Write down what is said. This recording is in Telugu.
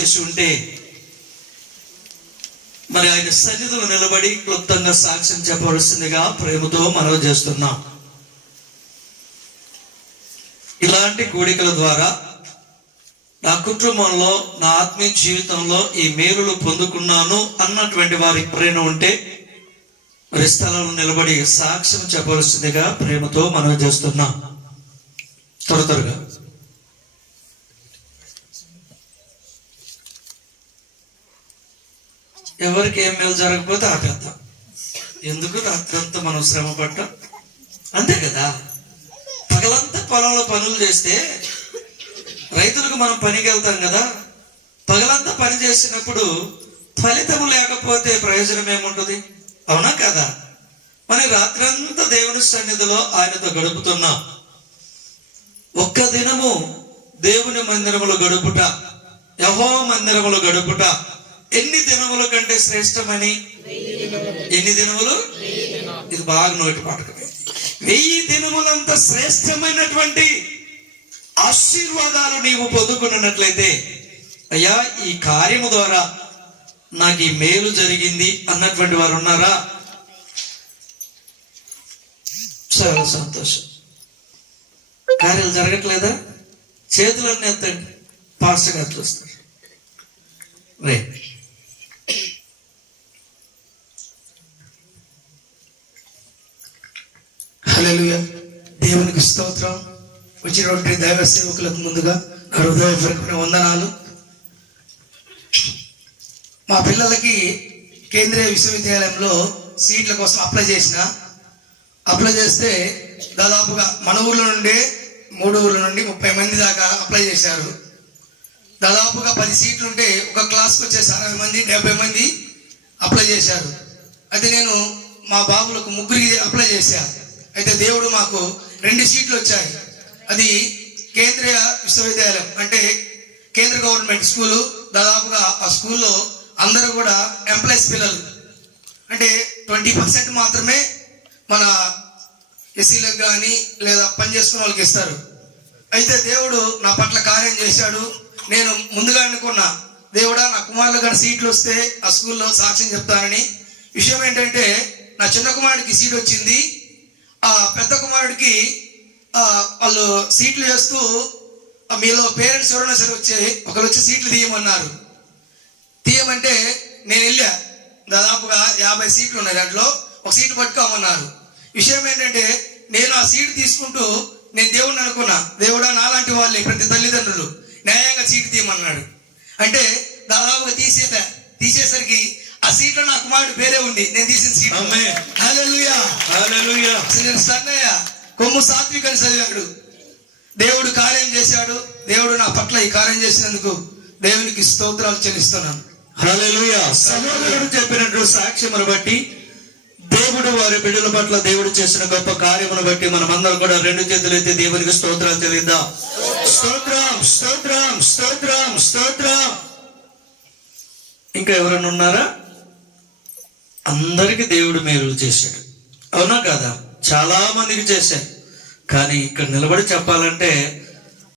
చేసి ఉంటే మరి ఆయన సన్నిధిలో నిలబడి క్లుప్తంగా సాక్ష్యం చెప్పవలసిందిగా ప్రేమతో మనవి చేస్తున్నాం. ఇలాంటి కూడికల ద్వారా నా కుటుంబంలో నా ఆత్మీయ జీవితంలో ఈ మేలులు పొందుకున్నాను అన్నటువంటి వారి ప్రేమ ఉంటే మరి స్థలంలో నిలబడి సాక్ష్యం చెప్పవలసిందిగా ప్రేమతో మనం చేస్తున్నాం. త్వర త్వరగా. ఎవరికి ఏం మేలు జరగకపోతే ఆపేద్దాం. ఎందుకు? రాత్రంతా మనం శ్రమ పడ్డాం. అంతే కదా? పగలంతా పొలంలో పనులు చేస్తే రైతులకు మనం పనికి వెళ్తాం కదా? పగలంతా పని చేసినప్పుడు ఫలితం లేకపోతే ప్రయోజనం ఏముంటుంది? అవునా కదా? మరి రాత్రంతా దేవుని సన్నిధిలో ఆయనతో గడుపుతున్నాం. ఒక్క దినము దేవుని మందిరములో గడుపుట యహో మందిరములో గడుపుట ఎన్ని దినముల కంటే శ్రేష్టమని? ఎన్ని దినములు? ఇది బాగా నోటి పాటకమే వెయ్యి దినములంత శ్రేష్టమైనటువంటి ఆశీర్వాదాలు నీవు పొందుకున్నట్లయితే అయ్యా ఈ కార్యము ద్వారా నాకు ఈ మేలు జరిగింది అన్నటువంటి వారు ఉన్నారా? చాలా సంతోషం. కార్యాలు జరగట్లేదా? చేతులన్నీ ఎత్తండి. పాస్టర్ గారు చూస్తారు. రైట్ హలలుయ దేవునికి స్తోత్రం. వచ్చినటువంటి దైవ సేవకులకు ముందుగా నా హృదయపూర్వకమైన వందనాలు. మా పిల్లలకి కేంద్రీయ విశ్వవిద్యాలయంలో సీట్ల కోసం అప్లై చేసిన. అప్లై చేస్తే దాదాపుగా మన ఊర్లో నుండే మూడు ఊర్ల నుండి ముప్పై మంది దాకా అప్లై చేశారు. దాదాపుగా పది సీట్లు ఉంటే ఒక క్లాస్కి వచ్చేసి అరవై మంది డెబ్బై మంది అప్లై చేశారు. అయితే నేను మా బాబులకు ముగ్గురికి అప్లై చేశాను అయితే దేవుడు మాకు రెండు సీట్లు వచ్చాయి. అది కేంద్రీయ విశ్వవిద్యాలయం అంటే కేంద్ర గవర్నమెంట్ స్కూలు దాదాపుగా ఆ స్కూల్లో అందరూ కూడా ఎంప్లాయీస్ పిల్లలు. అంటే ట్వంటీ పర్సెంట్ మాత్రమే మన ఎస్సీలకు కానీ లేదా పని చేసుకున్న వాళ్ళకి ఇస్తారు. అయితే దేవుడు నా పట్ల కార్యం చేశాడు. నేను ముందుగా అనుకున్నా దేవుడా నా కుమారులు గారి సీట్లు వస్తే ఆ స్కూల్లో సాక్ష్యం చెప్తానని. విషయం ఏంటంటే నా చిన్న కుమారుడికి సీట్ వచ్చింది. ఆ పెద్ద కుమారుడికి వాళ్ళు సీట్లు చేస్తూ మీలో పేరెంట్స్ ఎవరైనా సరే వచ్చి ఒకరు వచ్చి సీట్లు తీయమన్నారు. తీయమంటే నేను వెళ్ళా. దాదాపుగా యాభై సీట్లు ఉన్నాయి దాంట్లో. ఒక సీటు పట్టుకోమన్నారు. విషయం ఏంటంటే నేను ఆ సీటు తీసుకుంటూ నేను దేవుడిని అనుకున్నా. దేవుడా నాలాంటి వాళ్ళే ప్రతి తల్లిదండ్రులు. న్యాయంగా సీటు తీయమన్నాడు. అంటే దాదాపుగా తీసేదా తీసేసరికి ఆ సీట్లో నా కుమారుడు పేరే ఉంది. నేను తీసిన సీట్. అసలు నేను స్టన్ అయ్యా కొమ్ము సాత్విక్ అని చదివాడు. దేవుడు కార్యం చేశాడు. దేవుడు నా పట్ల ఈ కార్యం చేసినందుకు దేవునికి స్తోత్రాలు చెల్లిస్తున్నాను. సహోదరుడు చెప్పినట్టు సాక్ష్యమును బట్టి దేవుడు వారి బిడ్డల పట్ల దేవుడు చేసిన గొప్ప కార్యమును బట్టి మనమందరం కూడా రెండు చేతులైతే దేవునికి స్తోత్రాలు తెలియద్దాం స్తోత్రం స్తోత్రం స్తోత్రం స్తోత్రం. ఇంకా ఎవరైనా ఉన్నారా? అందరికి దేవుడు మేలు చేశాడు. అవునా కాదా? చాలా మందికి చేశాడు. కానీ ఇక్కడ నిలబడి చెప్పాలంటే